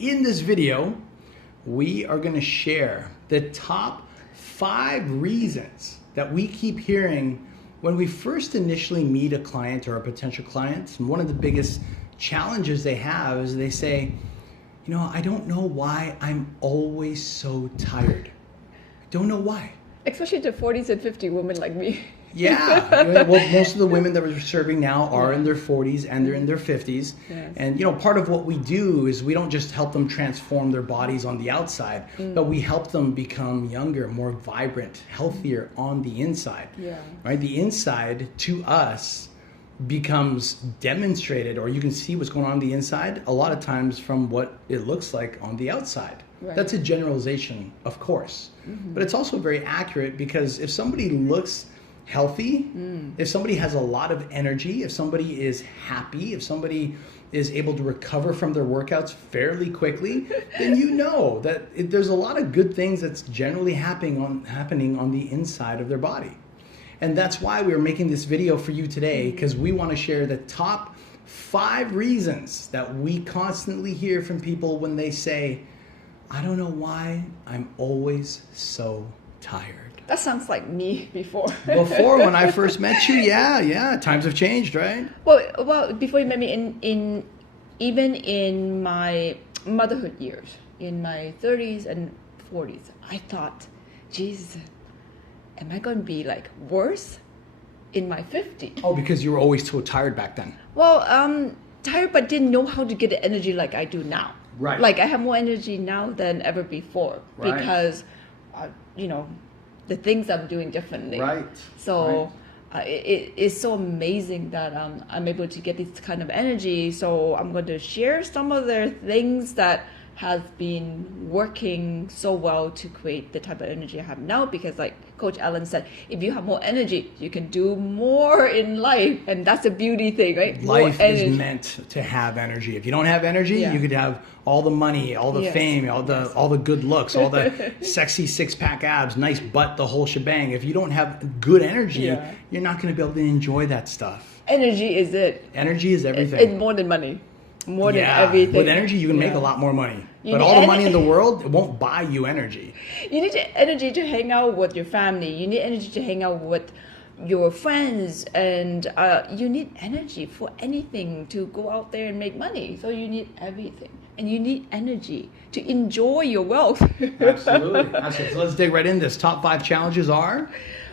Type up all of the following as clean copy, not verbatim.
in this video, we are going to share the top 5 reasons that we keep hearing when we first initially meet a client or a potential client. And one of the biggest challenges they have is they say, you know, I don't know why I'm always so tired. I don't know why. Especially the 40s and 50 women like me. Yeah, well, most of the women that we're serving now are in their 40s and they're in their 50s. Yes. And, you know, part of what we do is we don't just help them transform their bodies on the outside, but we help them become younger, more vibrant, healthier on the inside. Yeah. Right? The inside, to us, becomes demonstrated, or you can see what's going on the inside a lot of times from what it looks like on the outside. Right. That's a generalization, of course. But it's also very accurate, because if somebody looks healthy, if somebody has a lot of energy, if somebody is happy, if somebody is able to recover from their workouts fairly quickly, then you know that there's a lot of good things that's generally happening on the inside of their body. And that's why we're making this video for you today, because we want to share the top 5 reasons that we constantly hear from people when they say, I don't know why I'm always so tired. That sounds like me before. Before, when I first met you, yeah, times have changed, right? Well, before you met me, even in my motherhood years, in my 30s and 40s, I thought, Jesus, am I going to be like worse in my 50s? Oh, because you were always so tired back then. Well, tired, but didn't know how to get the energy like I do now. Right. Like I have more energy now than ever before, Right. because, you know, the things I'm doing differently. Right. So it's so amazing that I'm able to get this kind of energy. So I'm going to share some of the things that has been working so well to create the type of energy I have now, because like Coach Ellen said, if you have more energy, you can do more in life, and that's a beauty thing, right? Life is meant to have energy. If you don't have energy, you could have all the money, all the fame, all the good looks, all the sexy 6-pack abs, nice butt, the whole shebang. If you don't have good energy, you're not going to be able to enjoy that stuff. Energy is it. Energy is everything. It's more than money. More than everything. With energy, you can make a lot more money. But all the money in the world, it won't buy you energy. You need energy to hang out with your family. You need energy to hang out with your friends. And you need energy for anything to go out there and make money. So you need everything. And you need energy to enjoy your wealth. Absolutely. So let's dig right in. This top 5 challenges are?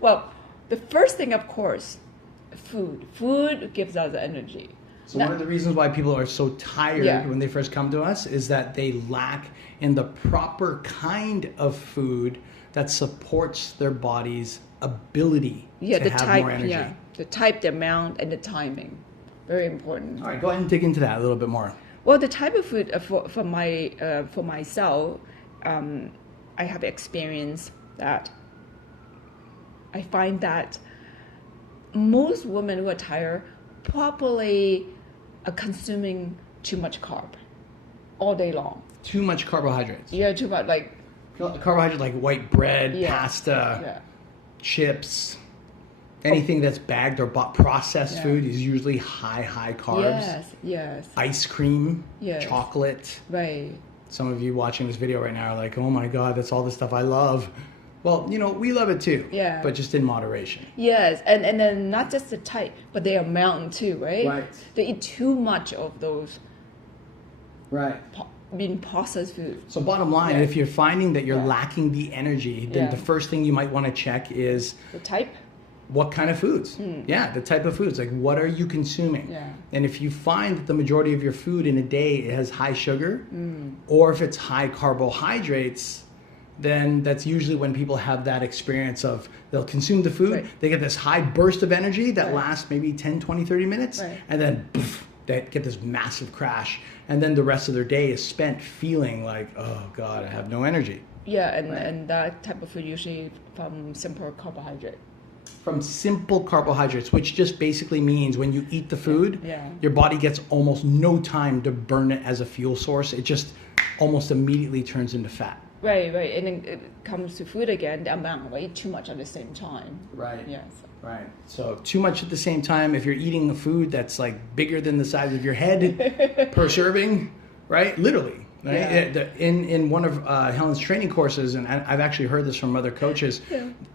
Well, the first thing, of course, food. Food gives us energy. So one of the reasons why people are so tired when they first come to us is that they lack in the proper kind of food that supports their body's ability to have more energy. Yeah, the type, the amount, and the timing. Very important. All right, go ahead and dig into that a little bit more. Well, the type of food for myself, I have experienced that I find that most women who are tired probably are consuming too much carb all day long. Too much carbohydrates. Yeah, too much, like carbohydrates, like white bread, pasta, chips, anything that's bagged or processed food is usually high carbs. Yes. Ice cream, chocolate. Right. Some of you watching this video right now are like, oh my God, that's all the stuff I love. Well, you know, we love it too. Yeah. But just in moderation. Yes, and then not just the type, but the amount too, right? Right. They eat too much of those being processed food. So bottom line, if you're finding that you're lacking the energy, then the first thing you might want to check is the type. What kind of foods? Yeah, the type of foods. Like, what are you consuming? Yeah. And if you find that the majority of your food in a day it has high sugar, or if it's high carbohydrates, then that's usually when people have that experience of they'll consume the food, they get this high burst of energy that lasts maybe 10, 20, 30 minutes, and then poof, they get this massive crash. And then the rest of their day is spent feeling like, oh God, I have no energy. Yeah, and that type of food usually from simple carbohydrate. From simple carbohydrates, which just basically means when you eat the food, your body gets almost no time to burn it as a fuel source. It just almost immediately turns into fat. Right. And then it comes to food again, the amount, right? Too much at the same time. Right. Yes. Right. So too much at the same time, if you're eating a food that's like bigger than the size of your head per serving, right? Literally, Right? Yeah. In one of Helen's training courses, and I've actually heard this from other coaches,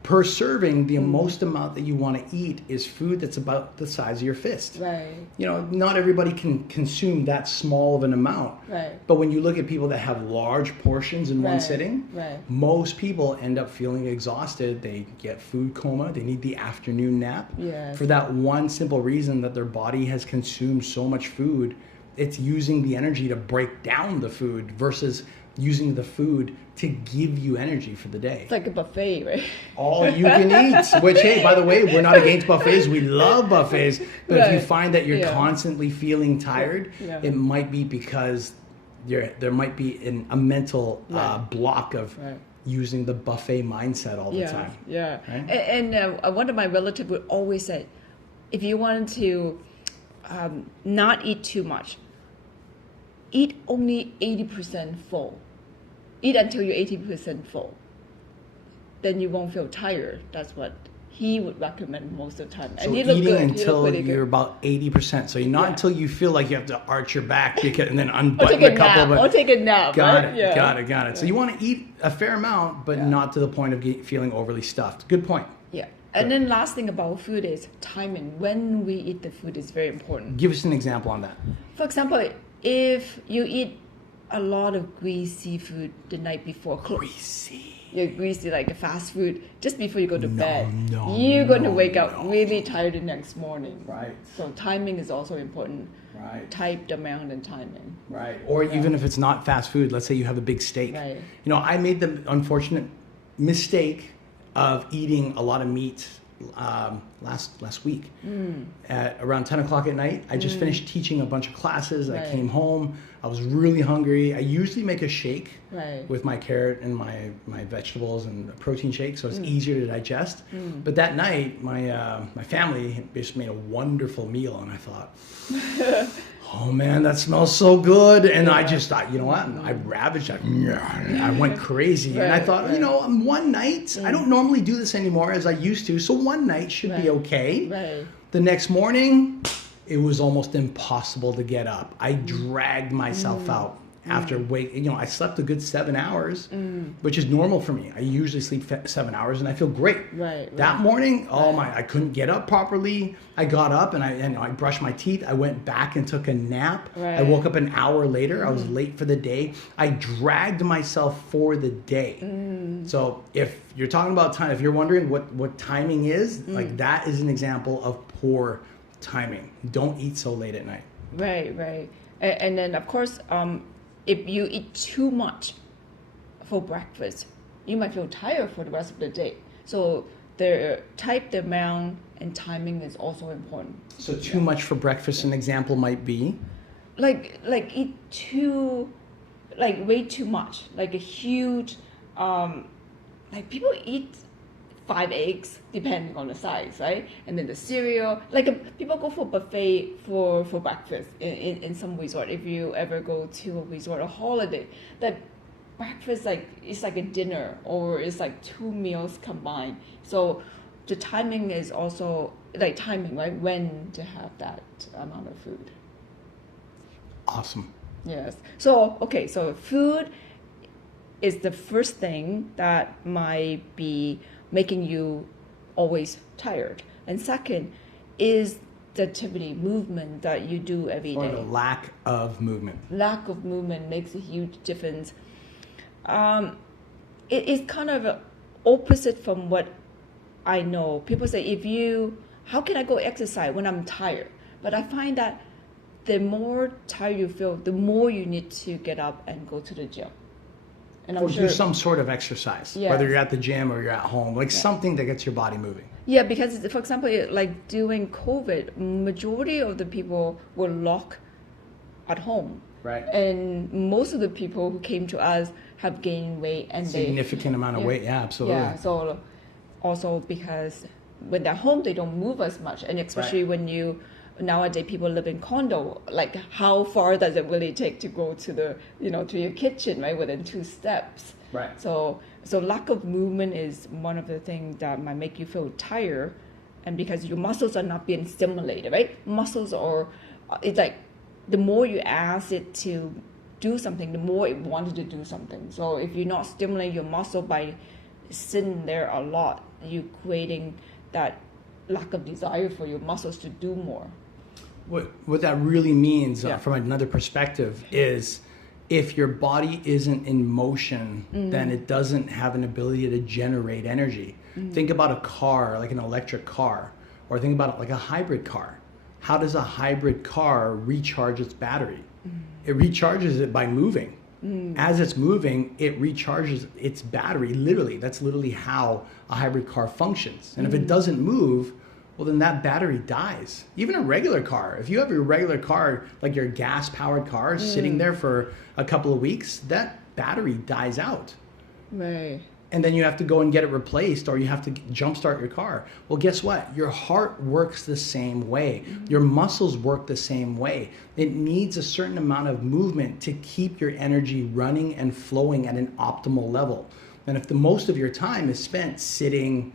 per serving, the most amount that you want to eat is food that's about the size of your fist. Right. You know, not everybody can consume that small of an amount. Right. But when you look at people that have large portions in one sitting, most people end up feeling exhausted. They get food coma. They need the afternoon nap. Yes. For that one simple reason that their body has consumed so much food, it's using the energy to break down the food versus using the food to give you energy for the day. It's like a buffet, right? All you can eat. Which, hey, by the way, we're not against buffets. We love buffets. But if you find that you're constantly feeling tired, it might be because there might be a mental block of using the buffet mindset all the time. Yeah. Right? And one of my relatives would always say, if you wanted to not eat too much, eat only 80% full. Eat until you're 80% full. Then you won't feel tired. That's what he would recommend most of the time. So and he looked eating good. until you're about 80%. So you're not until you feel like you have to arch your back and then unbutton a couple. Or take a nap. Got right? it. Got it. So you want to eat a fair amount, but not to the point of feeling overly stuffed. Good point. Yeah. And then last thing about food is timing. When we eat the food is very important. Give us an example on that. For example, if you eat a lot of greasy food the night before, Greasy. Yeah, greasy like a fast food just before you go to bed, you're going to wake up really tired the next morning. Right. So timing is also important. Right. Type, amount, and timing. Right. Or even if it's not fast food, let's say you have a big steak. Right. You know, I made the unfortunate mistake of eating a lot of meat last week. At around 10 o'clock at night, I just finished teaching a bunch of classes. I came home. I was really hungry. I usually make a shake with my carrot and my vegetables and a protein shake, so it's easier to digest. But that night, my family just made a wonderful meal, and I thought, oh man, that smells so good. And I just thought, you know what? I ravaged it. I went crazy. And I thought, you know, one night, I don't normally do this anymore as I used to, so one night should be okay. Right. The next morning, it was almost impossible to get up. I dragged myself out after I slept a good 7 hours, which is normal for me. I usually sleep 7 hours and I feel great. Right. That morning, I couldn't get up properly. I got up and I brushed my teeth. I went back and took a nap. Right. I woke up an hour later. I was late for the day. I dragged myself for the day. So if you're talking about time, if you're wondering what timing is, like that is an example of poor timing. Don't eat so late at night. Right. And then of course, if you eat too much for breakfast, you might feel tired for the rest of the day. So the type, the amount, and timing is also important. So too much for breakfast, an example might be? Like eat way too much. Like a huge, like people eat 5 eggs depending on the size, right? And then the cereal, people go for buffet for breakfast in some resort. If you ever go to a resort or holiday, that breakfast it's like a dinner or it's like 2 meals combined. So the timing is also timing, right? When to have that amount of food. Awesome. Yes. So food is the first thing that might be making you always tired. And second is the activity, movement that you do every day. Or the lack of movement. Lack of movement makes a huge difference. It is kind of opposite from what I know. People say, how can I go exercise when I'm tired? But I find that the more tired you feel, the more you need to get up and go to the gym. And or do some sort of exercise, whether you're at the gym or you're at home, something that gets your body moving. Yeah, because for example, like during COVID, majority of the people were locked at home. Right. And most of the people who came to us have gained weight and significant amount of weight. Yeah, absolutely. Yeah. So also because when they're home, they don't move as much, and especially when nowadays people live in condo, like how far does it really take to go to the to your kitchen, right, within 2 steps. Right. So lack of movement is one of the things that might make you feel tired, and because your muscles are not being stimulated, right? Muscles are, it's like the more you ask it to do something, the more it wanted to do something. So if you're not stimulating your muscle by sitting there a lot, you're creating that lack of desire for your muscles to do more. What that really means Yeah. from another perspective is if your body isn't in motion, then it doesn't have an ability to generate energy. Think about a car, like an electric car, or think about it like a hybrid car. How does a hybrid car recharge its battery? It recharges it by moving. As it's moving, it recharges its battery, literally. That's literally how a hybrid car functions. And if it doesn't move, well, then that battery dies. Even a regular car, if you have your regular car, like your gas-powered car, sitting there for a couple of weeks, that battery dies out. Right. And then you have to go and get it replaced, or you have to jumpstart your car. Well, guess what? Your heart works the same way. Your muscles work the same way. It needs a certain amount of movement to keep your energy running and flowing at an optimal level. And if the most of your time is spent sitting,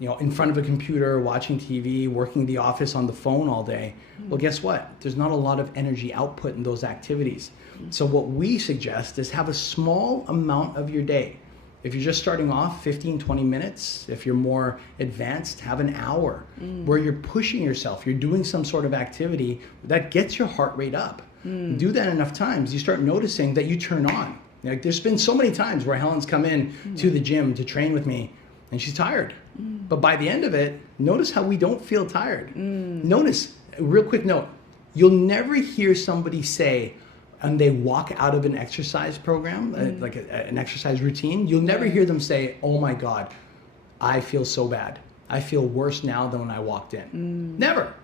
in front of a computer, watching TV, working the office on the phone all day, well, guess what? There's not a lot of energy output in those activities. So what we suggest is have a small amount of your day. If you're just starting off, 15, 20 minutes. If you're more advanced, have an hour where you're pushing yourself. You're doing some sort of activity that gets your heart rate up. Do that enough times, you start noticing that you turn on. Like, there's been so many times where Helen's come in to the gym to train with me, and she's tired. But by the end of it, notice how we don't feel tired. Notice, a real quick note, you'll never hear somebody say, and they walk out of an exercise program, like an exercise routine, you'll never hear them say, oh my God, I feel so bad. I feel worse now than when I walked in. Never.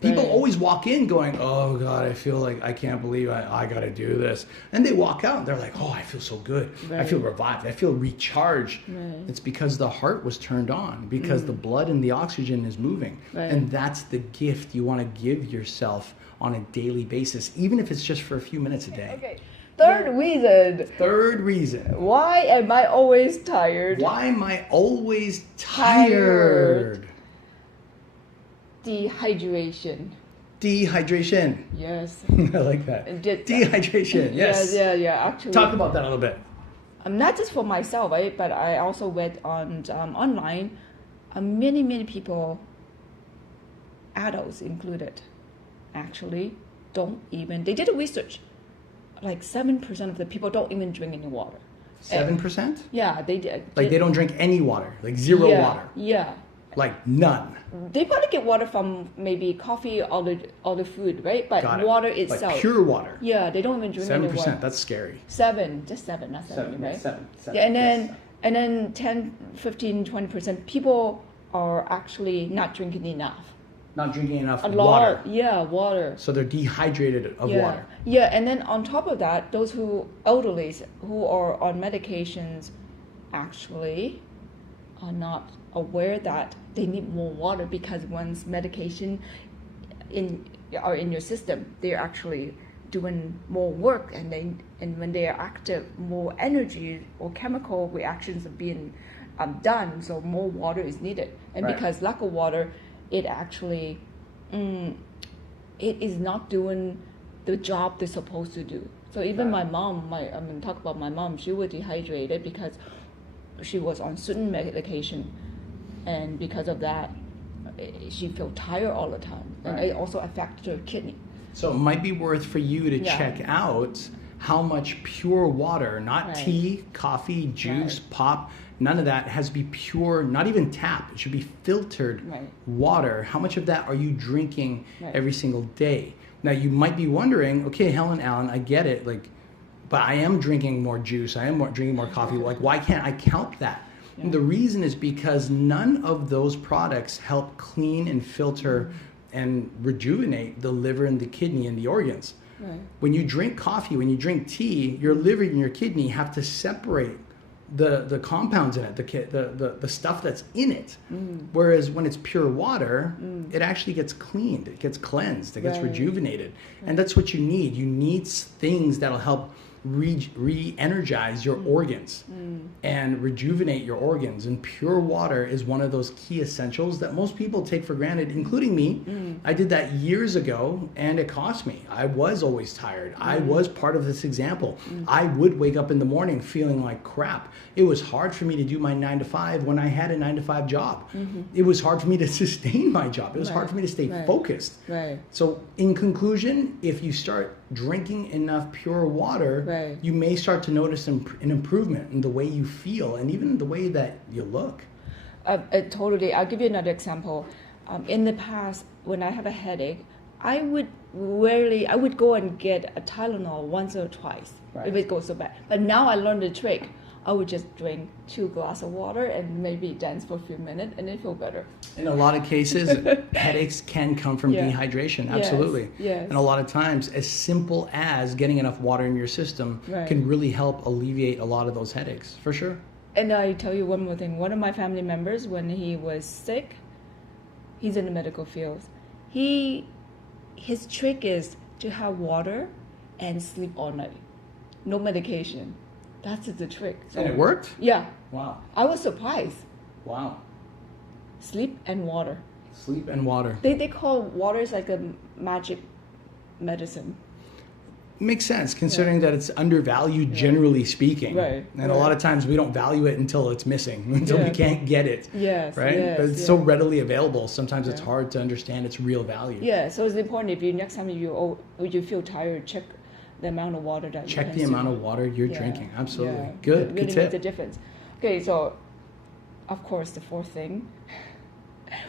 People always walk in going, oh God, I feel like I can't believe I got to do this. And they walk out and they're like, oh, I feel so good. I feel revived. I feel recharged. It's because the heart was turned on, because the blood and the oxygen is moving. And that's the gift you want to give yourself on a daily basis, even if it's just for a few minutes a day. Okay. Third reason. Why am I always tired? Why am I always tired? Dehydration. Dehydration. Yes. I like that. Dehydration. Yes. Yeah. Actually, talk about that a little bit. Not just for myself, right? But I also read on online. Many people, adults included, actually don't even. They did a research. Like 7% of the people don't even drink any water. 7%? Yeah, they did. Like they don't drink any water. Like zero water. Yeah. Like none. They probably get water from maybe coffee or the food, right? But water itself. Like pure water. Yeah, they don't even drink any water. 7%, that's scary. 7, just 7, not 70, right? 7. Yeah, and then 10, 15, 20% people are actually not drinking enough. Not drinking enough water. Yeah, water. So they're dehydrated of water. Yeah, and then on top of that, those elderly who are on medications actually are not aware that they need more water, because once medication are in your system, they're actually doing more work, and when they are active, more energy or chemical reactions are being done, so more water is needed. And because lack of water, it actually it is not doing the job they're supposed to do. So even my mom, I'm going to talk about my mom, she was dehydrated because she was on certain medication, and because of that, she felt tired all the time, and it also affected her kidney. So it might be worth for you to check out how much pure water, not tea, coffee, juice, pop, none of that has to be pure, not even tap. It should be filtered water. How much of that are you drinking every single day? Now you might be wondering, okay, Helen, Allen, I get it, but I am drinking more juice, I am drinking more coffee. Like, why can't I count that? And the reason is because none of those products help clean and filter and rejuvenate the liver and the kidney and the organs. When you drink coffee, when you drink tea, your liver and your kidney have to separate the compounds in it, the stuff that's in it. Whereas when it's pure water, it actually gets cleaned, it gets cleansed, it gets rejuvenated. And that's what you need. You need things that'll help re-energize your organs and rejuvenate your organs. And pure water is one of those key essentials that most people take for granted, including me. I did that years ago, and it cost me. I was always tired. I was part of this example. I would wake up in the morning feeling like crap. It was hard for me to do my 9 to 5 when I had a 9 to 5 job. It was hard for me to sustain my job. It was hard for me to stay focused. So in conclusion, if you start drinking enough pure water, you may start to notice an improvement in the way you feel and even the way that you look. Totally. I'll give you another example. In the past, when I have a headache, I would go and get a Tylenol once or twice if it goes so bad. But now I learned the trick. I would just drink 2 glasses of water and maybe dance for a few minutes and then feel better. In a lot of cases, headaches can come from dehydration. Absolutely. Yes. And a lot of times, as simple as getting enough water in your system can really help alleviate a lot of those headaches, for sure. And I tell you one more thing. One of my family members, when he was sick, he's in the medical field. His trick is to have water and sleep all night. No medication. That's the trick. So, and it worked? Yeah. Wow. I was surprised. Wow. Sleep and water. Sleep and water. They call water is like a magic medicine. Makes sense, considering that it's undervalued, generally speaking. And a lot of times we don't value it until it's missing, until we can't get it. Right? But it's so readily available. Sometimes it's hard to understand its real value. Yeah, so it's important if you next time you feel tired, check the amount of water that check the amount of water you're drinking. Absolutely. Good. It really Good tip. makes a difference. Okay, so of course the fourth thing.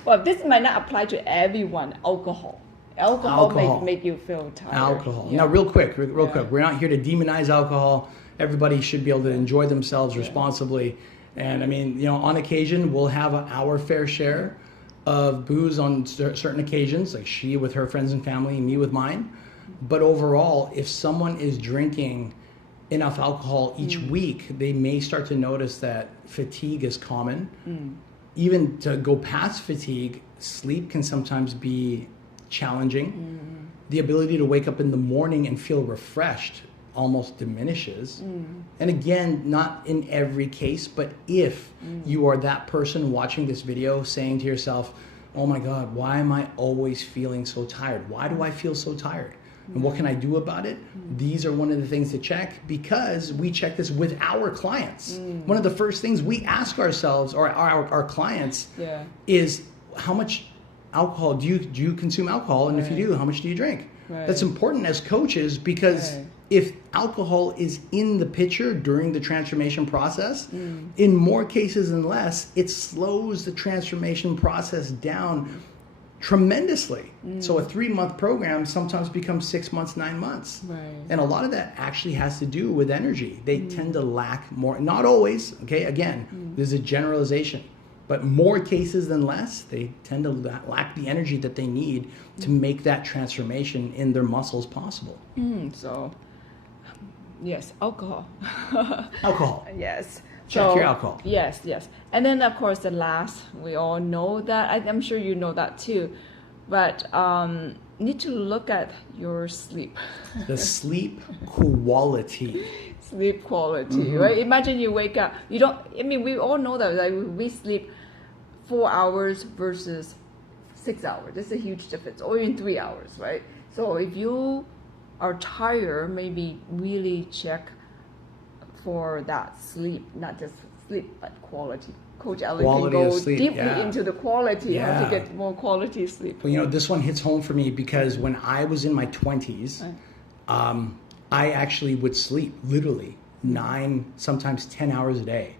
Well, this might not apply to everyone. Alcohol make you feel tired. Alcohol. Now, real quick, we're not here to demonize alcohol. Everybody should be able to enjoy themselves responsibly. And I mean, on occasion, we'll have our fair share of booze on certain occasions, like she with her friends and family, me with mine. But overall, if someone is drinking enough alcohol each week, they may start to notice that fatigue is common. Even to go past fatigue, sleep can sometimes be challenging. The ability to wake up in the morning and feel refreshed almost diminishes. And again, not in every case, but if you are that person watching this video saying to yourself, oh my God, why am I always feeling so tired? Why do I feel so tired? And what can I do about it? These are one of the things to check, because we check this with our clients. One of the first things we ask ourselves or our clients is, how much alcohol do you consume alcohol? And if you do, how much do you drink? That's important as coaches, because if alcohol is in the picture during the transformation process, in more cases than less, it slows the transformation process down tremendously. So a 3-month program sometimes becomes 6 months, 9 months. And a lot of that actually has to do with energy. They tend to lack more, not always, okay, again, there's a generalization, but more cases than less, they tend to lack the energy that they need to make that transformation in their muscles possible. So, yes, alcohol. Alcohol. Yes. Check your alcohol. Yes. And then, of course, the last, we all know that. I'm sure you know that too. But need to look at your sleep. The sleep quality. Sleep quality, right? Imagine you wake up. We all know that, like, we sleep 4 hours versus 6 hours. There's a huge difference. Or even 3 hours, right? So if you are tired, maybe really check for that sleep, not just sleep, but quality. Coach Ellen can go deeply into the quality, how to get more quality sleep. Well, this one hits home for me, because when I was in my 20s, I actually would sleep literally 9, sometimes 10 hours a day.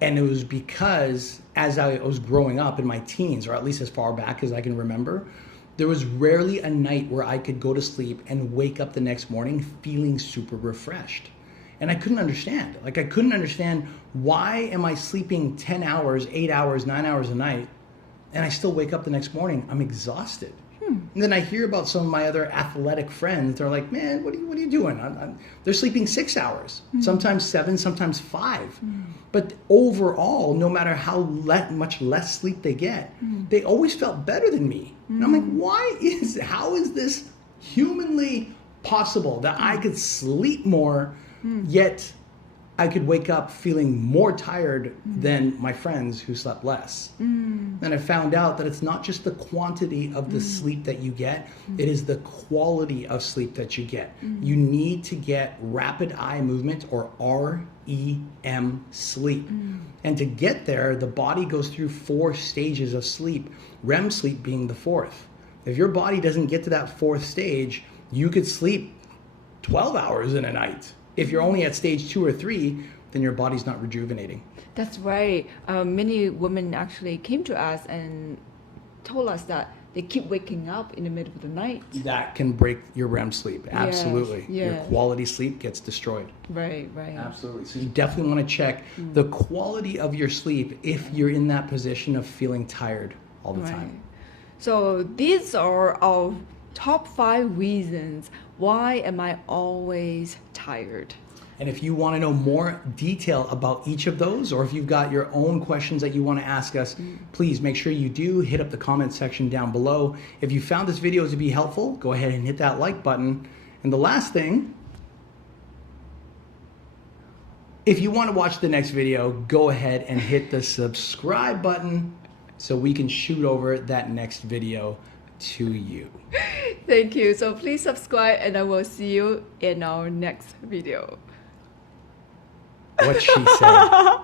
And it was because as I was growing up in my teens, or at least as far back as I can remember, there was rarely a night where I could go to sleep and wake up the next morning feeling super refreshed. And I couldn't understand. I couldn't understand, why am I sleeping 10 hours, 8 hours, 9 hours a night, and I still wake up the next morning, I'm exhausted. And then I hear about some of my other athletic friends. They're like, man, what are you doing? They're sleeping 6 hours, sometimes 7, sometimes 5. But overall, no matter how much less sleep they get, they always felt better than me. And I'm like, how is this humanly possible that I could sleep more Yet I could wake up feeling more tired than my friends who slept less. And I found out that it's not just the quantity of the sleep that you get, it is the quality of sleep that you get. You need to get rapid eye movement, or REM sleep. And to get there, the body goes through 4 stages of sleep, REM sleep being the 4th. If your body doesn't get to that 4th stage, you could sleep 12 hours in a night. If you're only at stage 2 or 3, then your body's not rejuvenating. That's right. Many women actually came to us and told us that they keep waking up in the middle of the night. That can break your REM sleep. Absolutely. Yes. Your quality sleep gets destroyed. Right. Absolutely. So you definitely want to check the quality of your sleep if you're in that position of feeling tired all the time. So these are our top 5 reasons why am I always tired. And if you want to know more detail about each of those, or if you've got your own questions that you want to ask us, please make sure you do hit up the comment section down below. If you found this video to be helpful, go ahead and hit that like button. And the last thing, if you want to watch the next video, go ahead and hit the subscribe button so we can shoot over that next video to you. Thank you. So please subscribe, and I will see you in our next video. What she said.